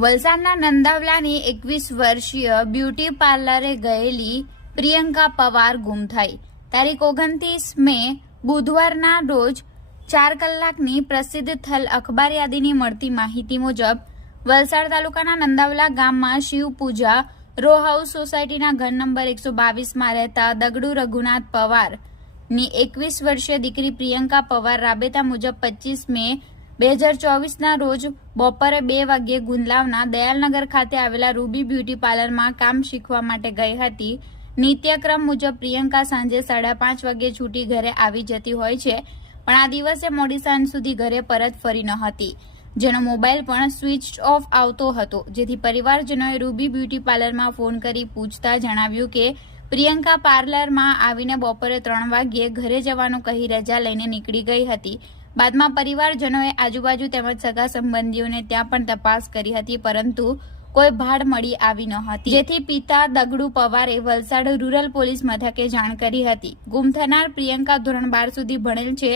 વલસાડના નંદાવલાની 21 વર્ષીય બ્યુટી પાર્લરે ગયેલી પ્રિયંકા પવાર ગુમ થઈ। તારીખ 29 મે બુધવારના રોજ 4 કલાકની પ્રસિદ્ધ થલ અખબાર યાદીની મળતી માહિતી મુજબ વલસાડ તાલુકાના નંદાવલા ગામમાં શિવ પૂજા રો હાઉસ સોસાયટીના ઘર નંબર 122માં રહેતા દગડુ રઘુનાથ પવારની 21 વર્ષીય દીકરી પ્રિયંકા પવાર રાબેતા મુજબ 25 મે 2024ના રોજ બપોરે 2 વાગ્યે ગુંદલાવના દયાલનગર ખાતે આવેલા રૂબી બ્યુટી પાર્લરમાં કામ શીખવા માટે ગઈ હતી। નિત્યક્રમ મુજબ પ્રિયંકા સાંજે 5:30 વાગ્યે છૂટી ઘરે આવી જતી હોય છે, પણ આ દિવસે મોડી સાંજ સુધી ઘરે પરત ફરી ન હતી, જેનો મોબાઈલ પણ સ્વિચ ઓફ આવતો હતો, જેથી પરિવારજનોએ રૂબી બ્યુટી પાર્લરમાં ફોન કરી પૂછતા જણાવ્યું કે પ્રિયંકા પાર્લરમાં આવીને બપોરે 3 વાગ્યે ઘરે જવાનું કહી રજા લઈને નીકળી ગઈ હતી। બાદમાં પરિવારજનોએ આજુબાજુ તેમજ સગા સંબંધીઓને ત્યાં પણ તપાસ કરી હતી, પરંતુ કોઈ ભાડ મળી આવી ન હતી, જેથી પિતા દગડુ પવારે વલસાડ રૂરલ પોલીસ મથકે જાણ કરી હતી। ગુમ થનાર પ્રિયંકા ધોરણ 12 સુધી ભણેલ છે,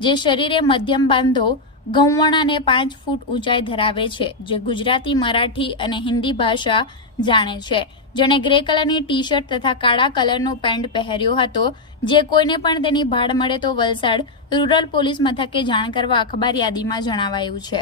જે શરીરે મધ્યમ બાંધો, ગૌવણ અને 5 ફૂટ ઊંચાઈ ધરાવે છે, જે ગુજરાતી, મરાઠી અને હિન્દી ભાષા જાણે છે, જેણે ગ્રે કલરની ટી શર્ટ તથા કાળા કલરનો પેન્ટ પહેર્યો હતો। જે કોઈને પણ તેની ભાડ મળે તો વલસાડ રૂરલ પોલીસ મથકે જાણ કરવા અખબાર યાદીમાં જણાવાયું છે।